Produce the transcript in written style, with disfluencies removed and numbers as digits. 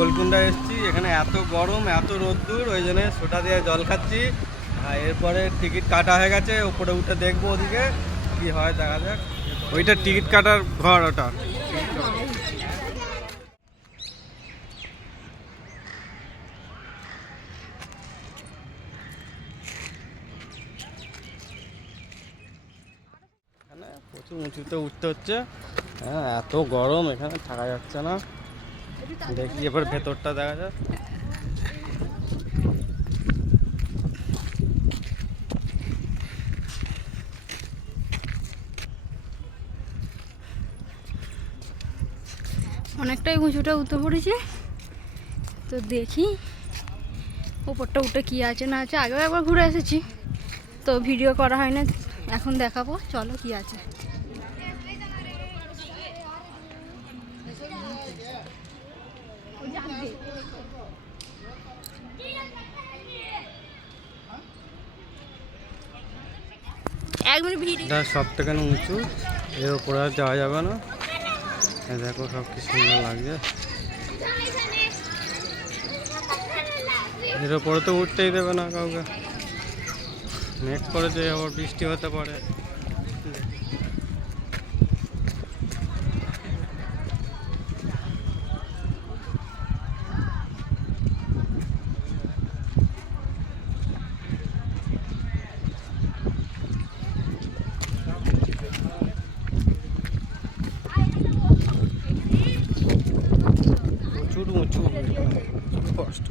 গোলকুন্ডা এসেছি। এখানে এত গরম, এত রোদ্দুর, ওই জন্য সোটা দিয়ে জল খাচ্ছি। আর এরপরে টিকিট কাটা হয়ে গেছে, উপরে উঠে দেখবো ওদিকে কি হয়, দেখা যাক। ওইটা টিকিট কাটার ঘর ওটা। এখানে প্রচুর উঁচুতে উঠতে হচ্ছে। হ্যাঁ, এত গরম, এখানে থাকা যাচ্ছে না। দেখি এবার ভেতরটা দেখা যাক। অনেকটাই উঁচুটা উঠতে পড়েছে, তো দেখি উপরটা উঠে কি আছে না আছে। আগেও একবার ঘুরে এসেছি, তো ভিডিও করা হয় না, এখন দেখাবো। চলো কি আছে। এটা সব থেকে উঁচু, এর উপরে আর যাওয়া যাবে না। দেখো সব কি সুন্দর লাগছে। এর উপরে তো উঠতেই দেবে না কাউকে। মেঘ করেছে, আবার বৃষ্টি হতে পারে। প্রচুর উঁচু, কষ্ট।